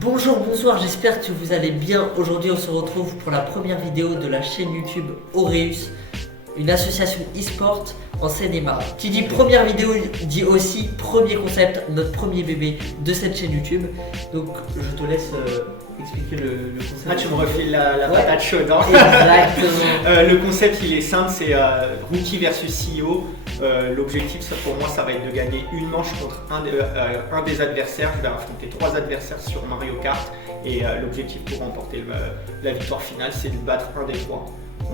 Bonjour, bonsoir, j'espère que vous allez bien. Aujourd'hui on se retrouve pour la première vidéo de la chaîne YouTube Aureus, une association e-sport en Seine-et-Marne. Qui dit première vidéo dit aussi premier concept, notre premier bébé de cette chaîne YouTube. Donc je te laisse expliquer le concept. Ah, tu me refiles la patate chaude. Hein. Exactement. Le concept il est simple, c'est rookie versus CEO. L'objectif pour moi ça va être de gagner une manche contre un des adversaires. Je vais affronter 3 adversaires sur Mario Kart et l'objectif pour remporter la victoire finale c'est de battre un des 3.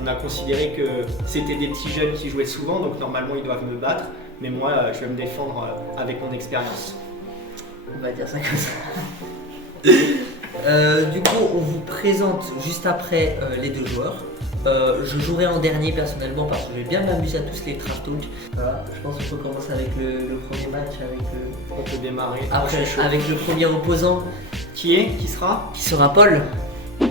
On a considéré que c'était des petits jeunes qui jouaient souvent donc normalement ils doivent me battre mais moi je vais me défendre avec mon expérience. On va dire ça comme ça. Du coup on vous présente juste après les deux joueurs. Je jouerai en dernier personnellement parce que je vais bien m'amuser à tous les trash talk. Voilà, je pense qu'on peut commencer avec le premier match avec On peut démarrer. après avec le premier opposant Qui sera qui sera Paul.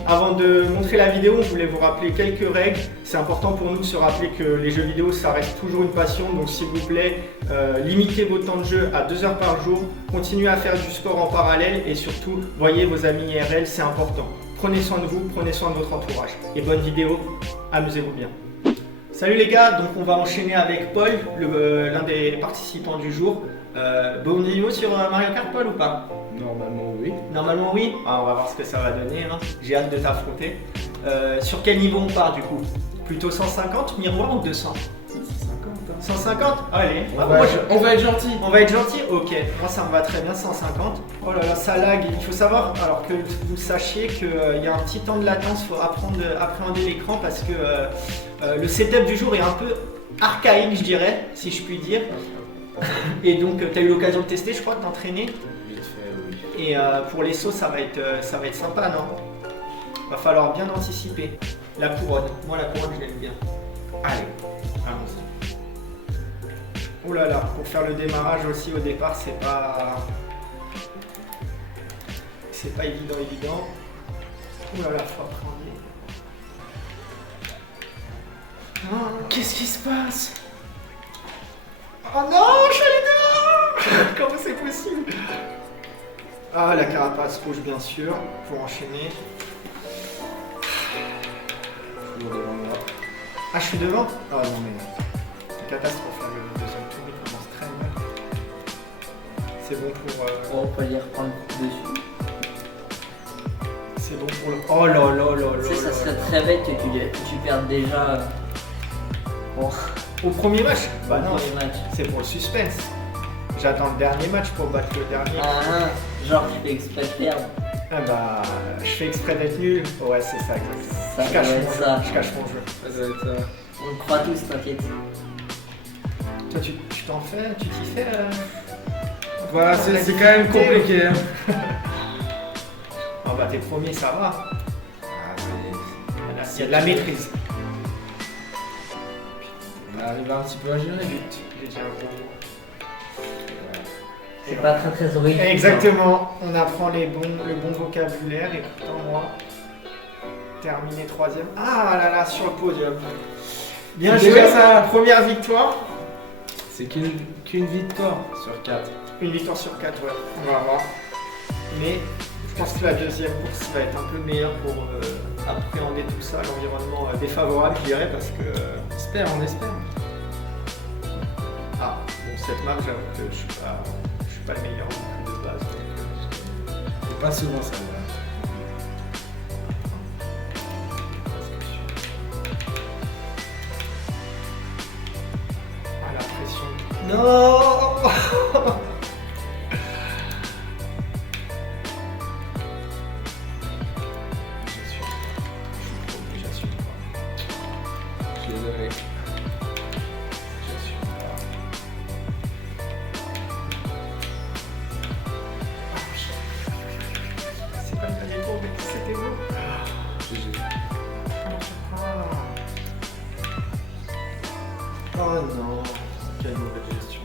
Avant de montrer la vidéo, je voulais vous rappeler quelques règles. C'est important pour nous de se rappeler que les jeux vidéo, ça reste toujours une passion. Donc s'il vous plaît, limitez vos temps de jeu à 2 heures par jour. Continuez à faire du sport en parallèle et surtout, voyez vos amis IRL, c'est important. Prenez soin de vous, prenez soin de votre entourage. Et bonne vidéo, amusez-vous bien. Salut les gars, donc on va enchaîner avec Paul, l'un des participants du jour. Bon niveau sur Mario Kart Paul ou pas? Normalement oui. Normalement oui. Ah, on va voir ce que ça va donner, hein. J'ai hâte de t'affronter. Sur quel niveau on part du coup? Plutôt 150 miroir ou 200? 150 Allez, On va être gentil. on va être gentil. Ok, moi ça me va très bien 150. Oh là là, ça lag. Il faut savoir, alors que vous sachiez qu'il y a un petit temps de latence, il faut apprendre à appréhender l'écran parce que le setup du jour est un peu archaïque, je dirais, si je puis dire. Et donc tu as eu l'occasion de tester, je crois, de t'entraîner. Vite fait, oui. Et pour les sauts, ça va être sympa, non? Va falloir bien anticiper. La couronne, moi la couronne je l'aime bien. Allez, allons-y. Oh là là, pour faire le démarrage aussi au départ, c'est pas évident. Oh là là, faut appréhender. Oh, qu'est-ce qui se passe? Oh non, je suis allé dehors. Comment c'est possible? Ah, la carapace rouge bien sûr, pour enchaîner. Toujours devant moi. Ah, je suis devant? Ah non mais catastrophe là, le deuxième tour il commence très mal. C'est bon pour... On peut les reprendre dessus. C'est bon pour le... Oh là là là là. Tu sais, ça serait très bête que tu perdes déjà bon, Au premier match? Bah non, premier match. c'est pour le suspense. J'attends le dernier match pour battre le dernier. Ah, genre tu fais exprès de perdre. Ah bah, je fais exprès d'être nul. Ouais, c'est ça exactement. Ça Je cache doit mon être jeu. ça. Je cache mon jeu. Ça doit être ça. On le croit tous, t'inquiète. Toi, tu t'en fais? Tu t'y fais Voilà, c'est quand même compliqué. Hein. Ah bah, t'es premier, ça va. Ah, Il y a de la maîtrise. on arrive un petit peu à gérer vite. J'ai dit un gros mot. C'est pas très original. Exactement, on apprend le bon vocabulaire et pourtant moi, terminé 3ème. Ah là là, sur le podium. Bien C'est joué, déjà ça, première victoire. C'est qu'une victoire sur 4. Une victoire sur 4, ouais, on va voir. Mais je pense que la deuxième course va être un peu meilleure pour appréhender tout ça, l'environnement défavorable, je dirais, parce que... On espère. Ah, bon, cette map, j'avoue que je suis pas le meilleur non plus de base. C'est pas souvent ça. Ah, la pression. Non. J'assume pas. Je suis désolé. J'assume pas. C'est pas le dernier tour, mais c'était beau. GG. Oh non, quelle mauvaise gestion.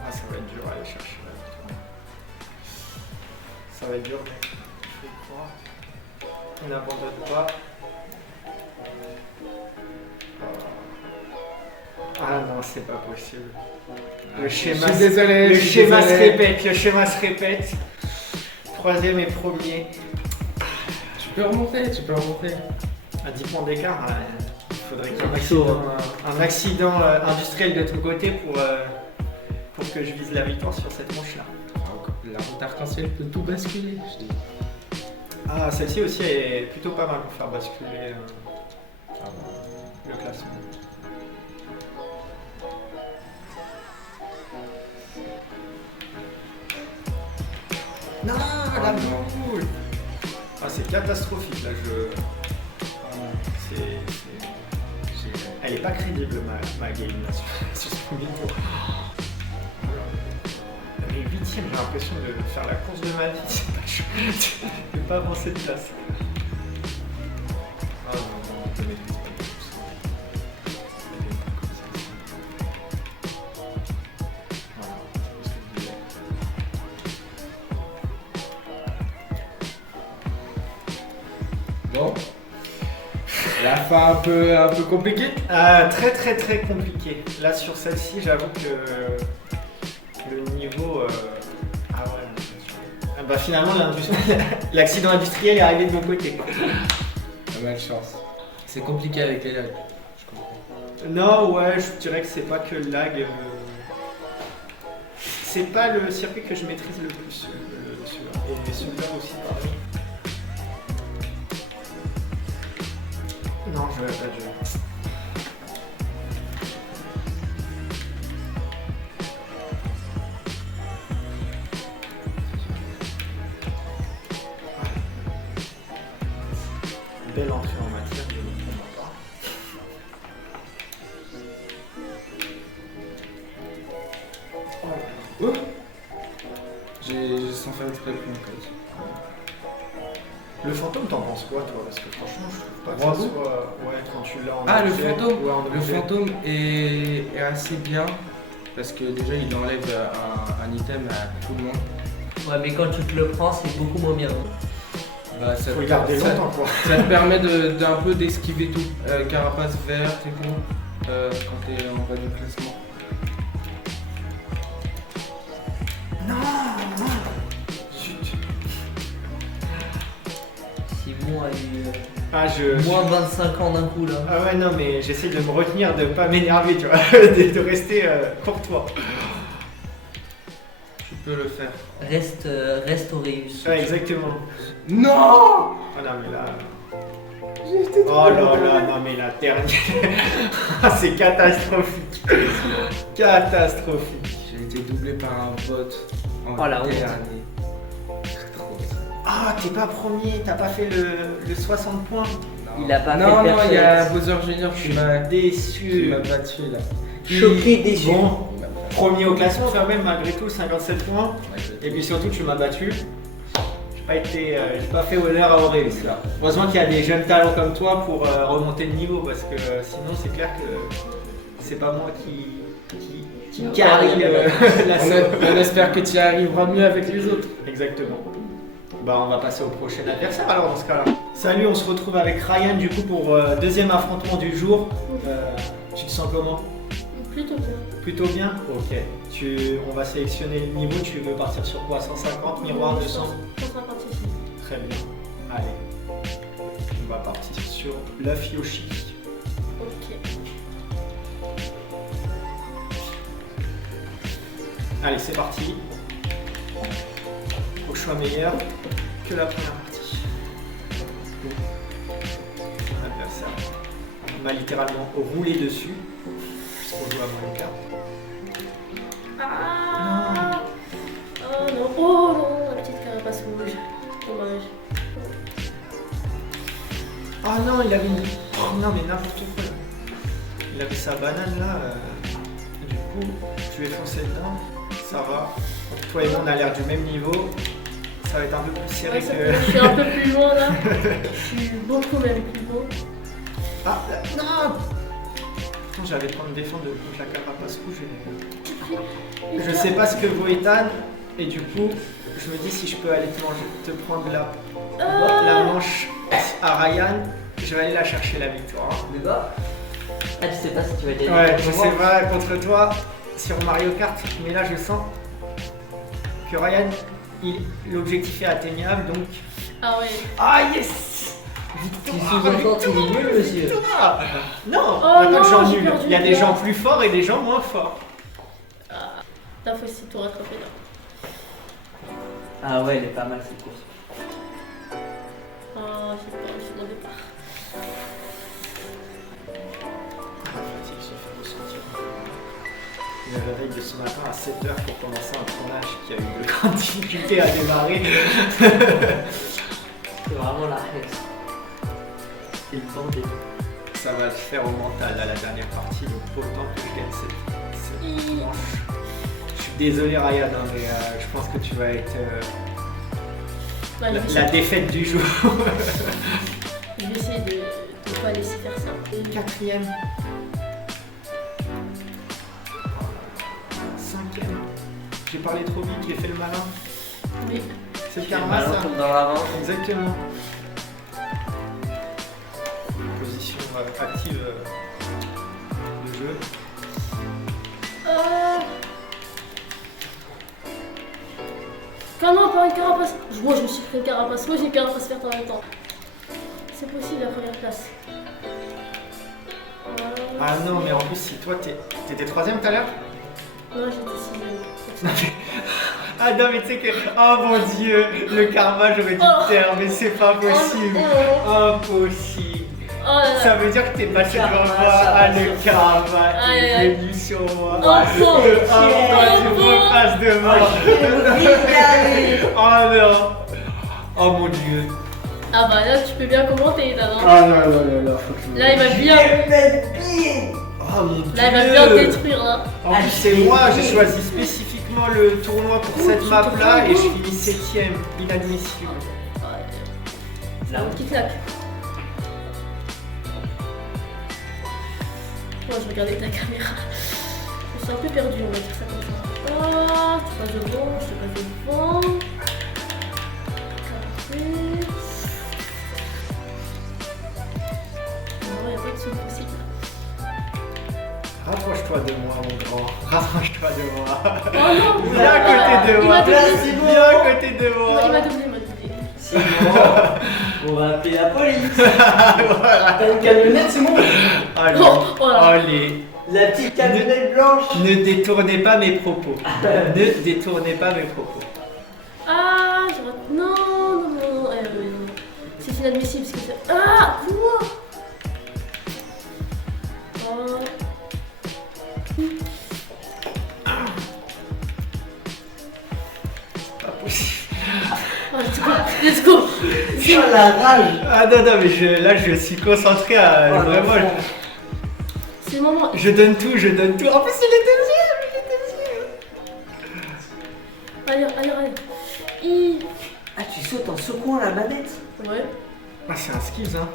Ah, ça va être dur à aller chercher la victoire. Ça va être dur, mec. Il faut surtout n'abandonne pas. Ah non, c'est pas possible. Le schéma, Je suis désolé. le je suis schéma se désolé. répète, le schéma se répète. Troisième et premier. Tu peux remonter, tu peux remonter. À 10 points d'écart, il faudrait qu'il y ait un Chaud, accident, un accident industriel de ton côté pour que je vise la victoire sur cette manche-là. La route arc-en-ciel peut tout basculer, je dis. Ah, celle-ci aussi est plutôt pas mal pour faire basculer Ah bah. le classement. Non, la boule. Ah, c'est catastrophique là, Elle est pas crédible ma game là sur ce premier tour. Elle est 8ème, j'ai l'impression de faire la course de ma vie, c'est pas chaud. Je vais pas avancer de place. Ah non, je maîtrise pas du tout ça. Voilà, c'est ce que je disais. Bon. La fin un peu compliquée. Ah, très compliqué. Là sur celle-ci, j'avoue que le niveau. Ah ouais, non, bien sûr. Ah bah finalement l'accident industriel est arrivé de mon côté. Malchance. C'est compliqué avec les lags. Je comprends. Non, ouais, je dirais que c'est pas que le lag. C'est pas le circuit que je maîtrise le plus. Celui-là. Et celui-là aussi, pareil. Non, je vais pas de jeu. Belle entrée en matière, je ne me trompe pas. Oh. J'ai sans faire exprès pris un code. Le fantôme, t'en penses quoi, toi? Parce que franchement, je trouve pas que ça Bravo. soit. Ouais, quand tu l'as en Ah, le objet. fantôme. Ouais, en Le objet. fantôme est assez bien parce que déjà il enlève un item à tout le monde. Ouais, mais quand tu te le prends, c'est beaucoup moins bien. Bah, ça, Faut le garder ça- longtemps, quoi. ça te permet d'un peu d'esquiver tout. Carapace verte et tout quand t'es en bas du classement. Zut. Simon a eu Ah, je. moins 25 ans d'un coup là. Ah ouais, non, mais j'essaie de me retenir, de pas m'énerver, tu vois, de rester courtois. Tu peux le faire. Reste Auréus. Ouais, exactement. Non. Ah non, mais là. Oh là là, non, mais la dernière. Ah, c'est catastrophique. Catastrophique. J'ai été doublé par un bot en Oh, la honte. dernier. Trop. Ah, t'es pas premier, t'as pas fait le 60 points. Non. Il a pas fait Non, de non, il y a perfect. Bowser Junior Je qui suis m'a déçu. battu là. Choqué, déçu. Bon, Il m'a battu. premier au classement, quand même, malgré tout, 57 points. Et puis surtout, tu m'as battu. J'ai pas fait honneur à Auréus là. Heureusement qu'il y a des jeunes talents comme toi pour remonter le niveau parce que sinon c'est clair que c'est pas moi qui carry la sauce. On espère que tu y arriveras mieux avec les autres. Exactement. Bah on va passer au prochain adversaire alors dans ce cas-là. Salut, on se retrouve avec Ryan du coup pour deuxième affrontement du jour. Tu te sens comment? Plutôt bien. Plutôt bien? Ok. On va sélectionner le niveau, tu veux partir sur quoi? 150, miroir, 200? 156. Très bien. Allez. On va partir sur l'œuf Yoshi. Ok. Allez, c'est parti. Au choix meilleur que la première partie. L'adversaire m'a littéralement roulé dessus. Puisqu'on joue à moins de cartes. Ah Oh non, oh non, la petite carapace rouge. Dommage. Ah non, il avait une... Oh non, mais n'importe quoi. Il avait sa banane là. Du coup, je vais foncer dedans. Ça va. Toi et moi, on a l'air du même niveau. Ça va être un peu plus serré Ouais, que... je suis un peu plus loin là. Je suis beaucoup même plus loin. Ah, là, non. Pourtant, j'avais pas à me défendre contre la carapace rouge. Je sais pas ce que vaut Ethan. Et du coup, je me dis si je peux aller te prendre la manche à Ryan, je vais aller la chercher la victoire. Mais bah. Ah, tu sais pas si tu vas gagner. Ouais, contre je moi. sais pas contre toi sur Mario Kart, mais là je sens que Ryan, l'objectif est atteignable donc. Ah ouais. Ah yes! Tu sous-entends qu'il est nul, monsieur. Victoire! Non, Oh il n'y a pas de non, gens j'ai nuls. perdu Il y a une des gens place. plus forts et des gens moins forts. Là, faut essayer de tout rattraper là. Ah ouais, elle est pas mal cette course. Ah, j'ai pas réussi mon départ. La fatigue se fait ressentir. Le réveil de ce matin à 7h pour commencer un tournage qui a eu de grandes difficultés à démarrer. C'est vraiment la haine. C'est le bordel. Ça va le faire au mental à la dernière partie, donc autant que je gagne cette manche. Je suis désolé Ryan, hein, mais je pense que tu vas être Ouais, la défaite du jour. je vais essayer de ne pas laisser faire ça. Quatrième. Cinquième. J'ai parlé trop vite, j'ai fait le malin. Mais C'est le karma Malin ça. tombe dans la main. Exactement. Position active de jeu. Comment pas une carapace? Moi je me suis pris une carapace. Moi j'ai une carapace verte en même temps. C'est possible la première place. Ah non, mais en plus, si toi t'étais troisième tout à l'heure. Non, j'étais sixième. Ah non, mais tu sais que. Oh mon dieu, le karma, j'aurais dû te taire, mais c'est pas possible. Impossible. Oh là là. Ça veut dire que t'es passé Le devant karma, moi. ça Ah, va le sur- karma Aïe, est aïe. venu sur moi. Enfin. Tu me passes devant. Oh non. Oh mon dieu. Ah bah là tu peux bien commenter là. Non, Ah non, non, non, non, faut que je me- là il va bien. Oh mon dieu. Là il va bien te détruire là. En plus, c'est moi, j'ai choisi spécifiquement le tournoi pour cette map là et je finis 7ème. Inadmissible. C'est un petit claque. Moi je regardais ta caméra. Je suis un peu perdue, on va dire ça comme ça. Oh, tu passes devant, je passe devant. Parfait. Non, il n'y a pas de saut possible. Rapproche-toi de moi, mon grand. Rapproche-toi de moi. Oh non! Viens à côté de Il moi. m'a doublé. Viens à côté de Il moi. m'a doublé, il m'a doublé. C'est bon. On va appeler la police. T'as une camionnette, c'est bon. Allez. Oh, voilà. Allez. La petite camionnette blanche. Ne détournez pas mes propos. Ne détournez pas mes propos. Ah, j'ai raté. Non, non, non, non. C'est inadmissible ce que c'est. Ah, quoi? Oh. Pas possible. Oh, let's go. Oh la rage. Ah non, non, mais là je suis concentré à. Oh, vraiment, l'enfant. C'est le moment. je donne tout, je donne tout. En plus, il est deuxième. Allez, allez, allez. Hi. Ah, tu sautes en secouant la manette. Ouais. Ah, c'est un skills, hein.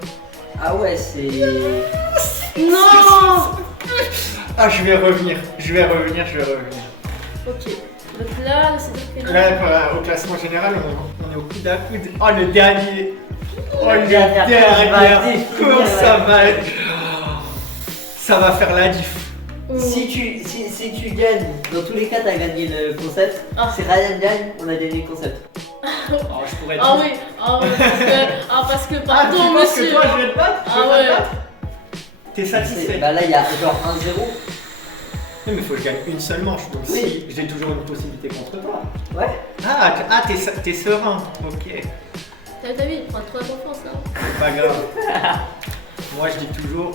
Ah ouais, c'est. Non. Ah, je vais revenir. Je vais revenir. Ok. Donc là, c'est dire que Là, au classement général, on est au coude à coude. Oh, le dernier. Oh, La le dernière course va dernier. définir Comment la ça va être. Ça va faire la diff. Si tu gagnes, dans tous les cas, t'as gagné le concept. Ah. Si Ryan gagne, on a gagné le concept. Oh, je pourrais Ah tout- oui, parce que Ah, tu pardon penses que monsieur. toi, je vais te battre? Ah Je vais pas ouais. te battre. T'es satisfait? Bah là, il y a genre 1-0. Non, mais faut que je gagne une seule manche. Donc, Oui. si j'ai toujours une possibilité contre toi. Ouais. Ah, t'es serein. Ok. T'as vu, il prend trop d'enfance là. C'est pas grave. Moi, je dis toujours,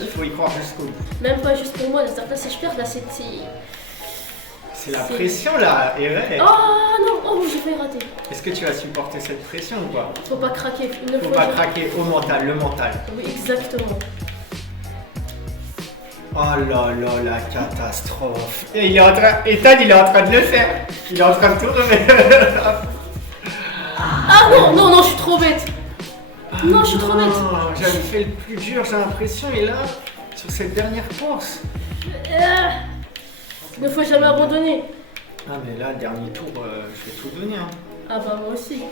il faut y croire jusqu'au bout. Même pas juste pour moi, là, si je perds là, c'est. C'est la C'est- pression là, et ouais. Oh non, oh j'ai failli rater. Est-ce que tu vas supporter cette pression ou pas? Faut pas craquer, une Faut fois. pas craquer au mental, le mental. Oui, exactement. Oh là là, la catastrophe. Et Ethan, il est en train de le faire. Il est en train de tout remettre. Ah non, non, non, je suis trop bête. Non, je suis trop bête. J'avais fait le plus dur, j'ai l'impression, et là, sur cette dernière course. Ne faut jamais abandonner. Ah mais là, dernier tour, je vais tout donner. Hein. Ah bah moi aussi.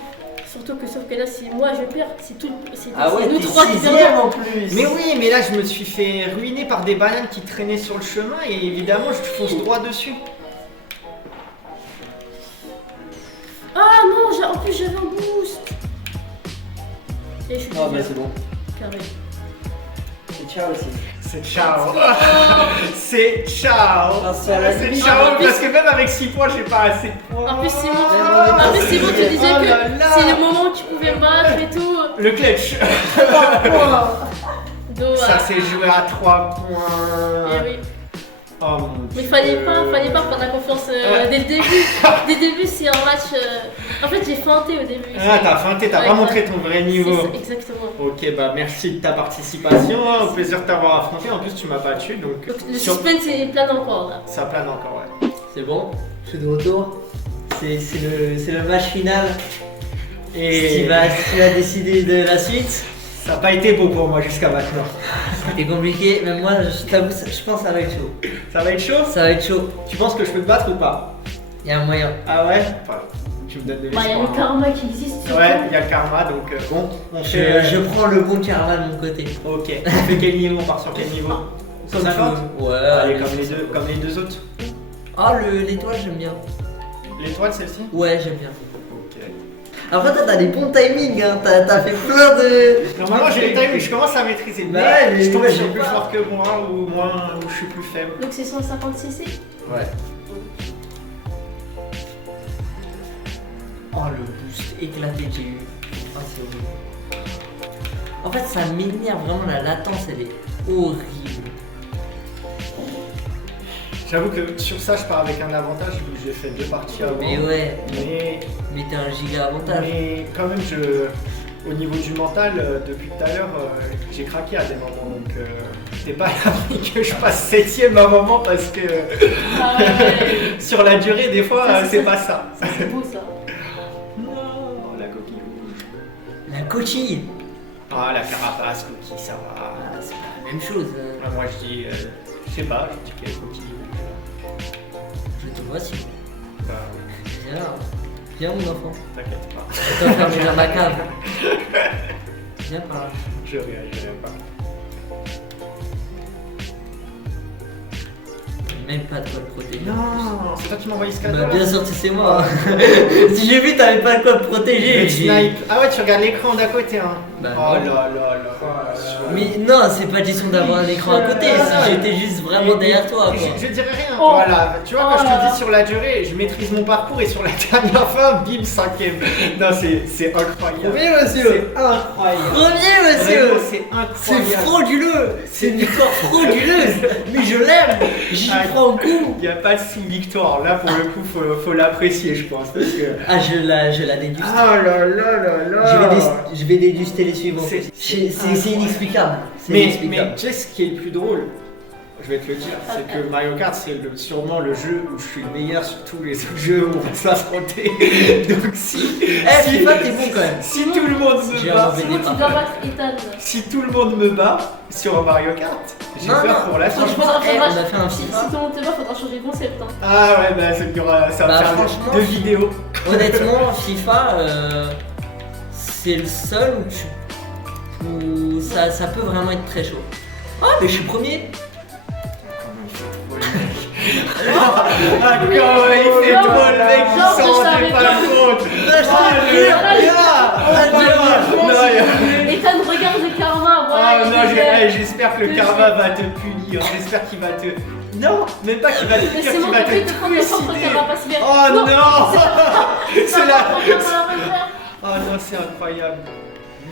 Surtout que sauf que là si moi je perds, c'est tout. C'est Ah ouais, nous t'es trois qui sixième perdons. en plus. Mais oui, mais là je me suis fait ruiner par des bananes qui traînaient sur le chemin et évidemment je fonce droit dessus. Ah non, en plus j'avais un boost. Et je suis Ah bah deuxième. c'est bon. Carré. Et ciao aussi. C'est ciao. C'est ciao. Ah, c'est à la C'est limite. ciao En plus- parce que même avec 6 points, j'ai pas assez de points. En plus Simon, Ah, en plus, Simon tu disais oh que là là. c'est le moment où tu pouvais me battre et tout. Le clutch. Donc Ça voilà. s'est joué à 3 points. Eh oui. Oh mon Mais Dieu. fallait pas prendre la confiance dès le début. Dès le début, c'est un match. En fait, j'ai feinté au début. Ah, t'as feinté, t'as Ouais, pas ça- montré ton vrai niveau. C'est exactement. Ok, bah merci de ta participation. Au plaisir de t'avoir affronté. En plus, tu m'as battu donc. Donc, le sur- suspense est plein encore là. Ça plane encore, ouais. C'est bon, je suis de retour. C'est le match final Et qui va décider de la suite. ça n'a pas été beau pour moi jusqu'à maintenant. C'était compliqué, mais moi je t'avoue, je pense que ça va être chaud. Ça va être chaud? Ça va être chaud, Tu penses que je peux te battre ou pas? il y a un moyen. Ah ouais? Enfin, tu me donnes de Bah, il y a le l'espoir. karma qui existe. surtout. Ouais, il y a le karma donc bon, on fait. Je prends le bon karma de mon côté. Ok, on fait quel niveau? On part sur quel niveau? 50? Ouais, Allez, comme les deux autres. Ah, l'étoile, j'aime bien. L'étoile, celle-ci? Ouais, j'aime bien. Ok. Après, toi, t'as des bons timings, hein. T'as fait plein de. Normalement, j'ai les timings, je commence à maîtriser. Bah ouais, mais je tombe moi, sur j'ai plus pas. fort que moi ou moins, ou je suis plus faible. Donc, c'est 150 cc. Ouais. Oh, le boost éclaté que j'ai eu. Oh, c'est horrible. En fait, ça m'énerve vraiment, la latence, elle est horrible. J'avoue que sur ça, je pars avec un avantage vu que j'ai fait 2 parties avant. Mais ouais, Mais, mais t'as un giga avantage. mais quand même, au niveau du mental, depuis tout à l'heure, j'ai craqué à des moments. Donc, c'est pas la que je passe 7ème à un moment parce que Ah ouais. sur la durée, des fois, Ça, c'est c'est ça. pas ça. Ça, c'est beau ça. Non, la coquille rouge. La coquille. Ah, la carapace, coquille, ça va. Ah, c'est pas la même chose. Ah, moi, je dis, je sais pas, je dis qu'elle est coquille rouge. Je te vois si. Bah, Viens, viens mon enfant. t'inquiète pas. Je dois faire dans ma cave. Viens par là. Je réagirai pas. Même pas de quoi te protéger. Non, c'est toi qui m'as envoyé ce cadeau Bah, là. bien sûr, c'est moi. Si j'ai vu, t'avais pas de quoi te protéger. Le snipe. Ah ouais, tu regardes l'écran d'à côté, hein. Bah, oh non. là là là. Mais non, c'est pas question d'avoir un écran à côté. Si j'étais juste vraiment derrière toi, quoi. Je dirais rien. Oh. Voilà, tu vois, quand je Oh. te dis sur la durée, je maîtrise mon parcours et sur la dernière fois, bim, 5ème. Non, c'est incroyable. Premier, monsieur. C'est incroyable. Premier, monsieur. Vraiment, c'est C'est incroyable. frauduleux. C'est une victoire frauduleuse. Mais je l'aime. J'y Ah, prends un coup. Il n'y a pas de sous-victoire. Là, pour le coup, faut l'apprécier, je pense. Parce que... Ah, je la déguste. Ah là là là là. Je vais déguster les suivants. C'est inexplicable. C'est Mais inexplicable. tu sais ce qui est le plus drôle, je vais te le dire, c'est que Mario Kart c'est sûrement le jeu où je suis le meilleur sur tous les autres jeux où on va s'affronter. Donc si, Eh, FIFA, t'es bon quand même. si tout le monde me J'ai bat, enlevé Sinon, tu dois battre Ethan. si tout le monde me bat sur Mario Kart, j'ai Non, peur non, pour la suite. franchement, Faudra- on a fait un Si FIFA. tout le monde te bat, faudra changer de concept. Hein. Ah ouais, bah ça va Bah, faire franchement, 2 vidéos. Honnêtement, FIFA, c'est le seul où ça peut vraiment être très chaud. Oh, mais je suis premier. Ah comment il fait Non, trop le mec qui non, je s'en rendait savais pas pas. compte. Ah, Ethan, regarde le karma. Oh Voilà, non, il est- j'espère que le karma va te punir. J'espère qu'il va te. Non, même pas qu'il va te Mais punir, c'est qu'il mon va compris te de prendre le centre trucider. carapace vert. Oh non, C'est Ça la. va, on va la refaire. Oh non, c'est incroyable.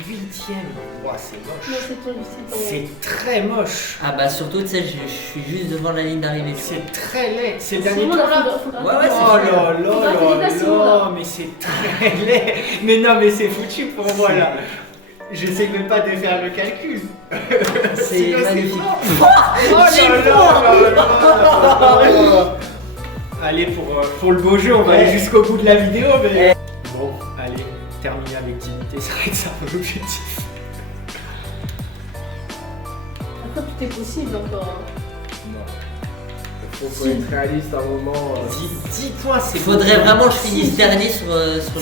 8ème. Oh, c'est Non, moche. c'est ton. C'est très moche. Ah bah surtout, tu sais, je suis juste devant la ligne d'arrivée. C'est très laid. C'est le dernier Simon, tour là, là. faudra- Ouais, ouais, Oh là là Faudra là validation, là, là. mais c'est très laid. Mais non, mais c'est foutu pour moi là. J'essaie même pas de faire le calcul. C'est quoi, magnifique. Oh là là là là. Allez, pour le beau jeu, on va aller jusqu'au bout de la vidéo. Mais... Bon, allez, terminer avec dignité, c'est vrai que c'est un peu l'objectif. Après, tout est possible encore. hein. faut être réaliste à un moment. 10 points, c'est Il faudrait beaucoup. vraiment que je finisse dernier sur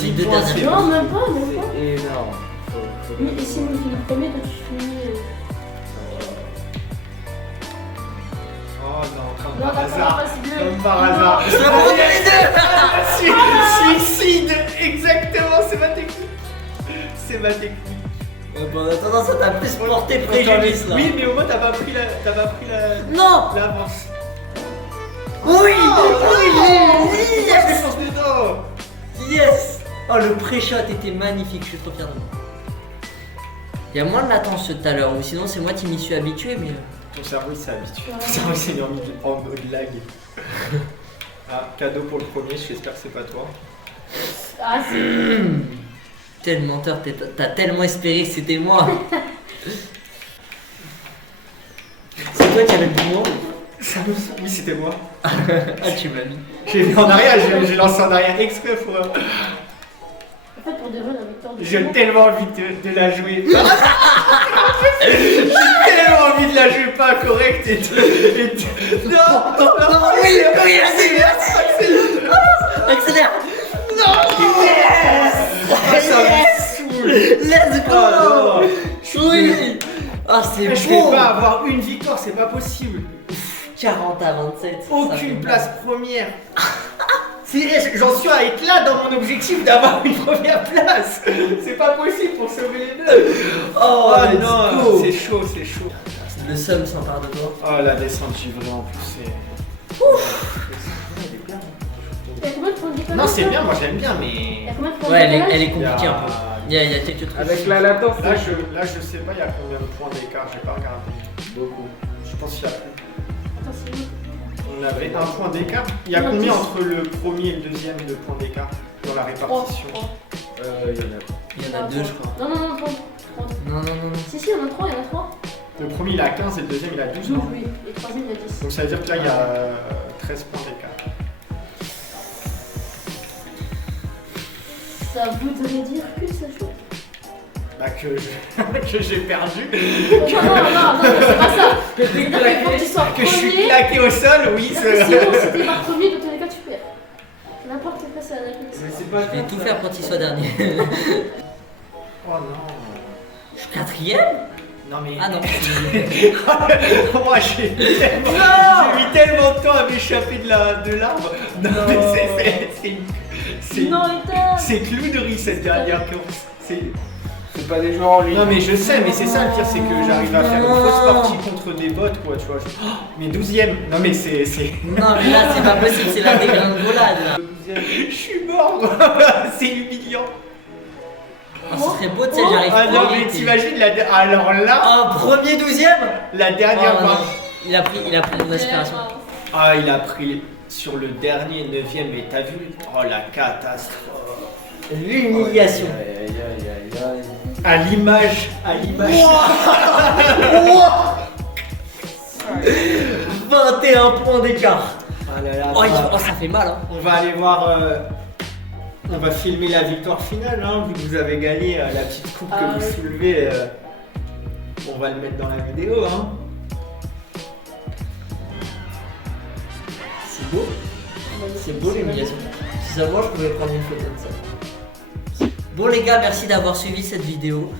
les 2 points, dernières. c'est- Non, même pas, même pas. C'est énorme. Mais et si on finit premier, toi tu finis. Oh non, comme Non, par hasard. c'est bleu. Comme par hasard. Je vais abandonner les deux. Suicide. Exactement, c'est ma technique. C'est ma technique. Bon, en attendant, ça t'a plus porté préjudice là. Oui, mais au moins t'as pas pris Non. l'avance. Oui. Oh, Oui. il y a des chances dedans. Yes. Oh, le pré-shot était magnifique, je suis trop fier de moi. Il y a moins de latence tout à l'heure, ou sinon c'est moi qui m'y suis habitué, mais... Ton cerveau il s'est habitué. Ouais. Ton cerveau s'est mis en mode lag. Ah, cadeau pour le premier, j'espère que c'est pas toi. Ah, c'est. Tel menteur, t'as tellement espéré que c'était moi. C'est toi qui avais le bon mot. Oui, c'était moi. Ah, tu m'as mis. J'ai mis en arrière, j'ai lancé en arrière exprès pour. En fait, pour de vrai, la victoire de. J'ai tellement envie de la jouer. J'ai tellement envie de la jouer pas correcte et de... Non, oui, accélère. Ah, ça me saoule. Let's go. Ah, non. Oui. Ah, c'est Je vais beau. pas avoir une victoire, c'est pas possible. 40 à 27. ça fait Aucune mal. place première. J'en suis à être là dans mon objectif d'avoir une première place. C'est pas possible pour sauver les deux. Oh, let's non, go. c'est chaud, c'est chaud. Le seum s'empare de toi. Oh la descente givrée en plus c'est. Y'a combien de points de décalage? Non c'est bien, moi j'aime bien mais. Y'a combien de points de Ouais, décalage? elle est Il y compliquée a- un peu. Il y a quelques trucs. Avec la latence, Là je sais pas il y a combien de points d'écart, j'ai pas regardé. beaucoup. Je pense qu'il y a plus. Attends, c'est bon. On avait un point d'écart. Il y a Non, combien 10. entre le premier et le deuxième de points d'écart dans la répartition? 3. Il y en a. Il y en a deux, je crois. Non, non, non, 3. Non, non, non, non. Si, si, il y en a 3, il y en a 3. Le premier il a 15 et le deuxième il a 12 12, non? oui. Et le troisième, il y a 10. Donc ça veut dire que là il y a 13 points d'écart. Ça voudrait dire que ça joue. Bah que j'ai perdu. Non, non, non, non, c'est pas ça. C'est-à-dire qu'il faut que tu sois Que je suis premier. claqué au sol, oui. C'est-à-dire que sinon, si t'es pas premier, dans tous les cas, tu perds. N'importe quoi, c'est la Mais règle. c'est pas Je vais tout faire pour qu'il soit dernier. Oh non. Je suis quatrième. Non mais. Ah non. Moi j'ai mis tellement de temps à m'échapper de l'arbre. Non, mais Non, Ethan. c'est clownerie cette dernière course. C'est pas des joueurs en ligne. Non mais je sais, mais c'est ça le pire, c'est que j'arrive à faire une fausse partie contre des bots quoi, tu vois. Mais 12ème. Non mais c'est. Non, mais là, c'est pas possible, c'est la dégringolade là. Je suis mort. C'est humiliant. Oh, ce serait beau, tu sais, j'arrive Ah non premier, mais t'es- t'imagines alors là, Oh, premier 12ème. la dernière Oh, non. marche. Il a pris mon inspiration. Ah, il a pris sur le dernier 9ème et t'as vu? Oh la catastrophe. L'humiliation. Aïe, aïe, aïe, aïe. À l'image. 21 points d'écart. Ah là là, Oh, oh, ça fait mal, hein. on va aller voir. On va filmer la victoire finale, hein, vu que vous avez gagné la petite coupe Ah, que vous ouais. soulevez. On va le mettre dans la vidéo, hein. C'est beau. C'est beau l'humiliation. Si ça moi, je pouvais prendre une photo de ça. Bon les gars, merci d'avoir suivi cette vidéo.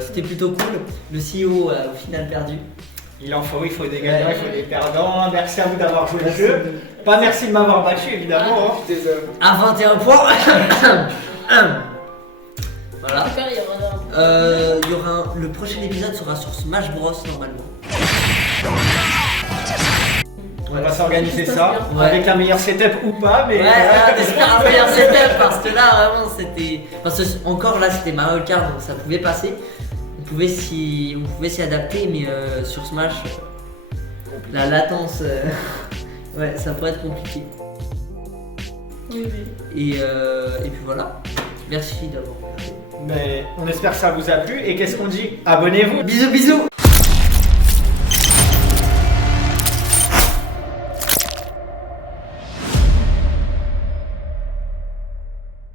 C'était plutôt cool. Le CEO a au final perdu. Il en faut, il faut des gagnants, il faut des perdants. Merci à vous d'avoir joué le jeu. Pas merci de m'avoir battu, évidemment. hein. Désolé. À 21 points. Voilà. Super, il y aura Il y aura le prochain épisode sera sur Smash Bros normalement. On va s'organiser Ça se ça passe bien. avec la meilleure setup ou pas, mais. Ouais, voilà, j'espère un meilleur setup parce que là vraiment c'était. Parce que encore là c'était Mario Kart donc ça pouvait passer. On pouvait s'y adapter mais sur Smash la latence ouais ça pourrait être compliqué. Oui, oui. Et puis voilà. Merci d'avoir. Mais on espère que ça vous a plu. Et qu'est-ce qu'on dit? Abonnez-vous! Bisous bisous.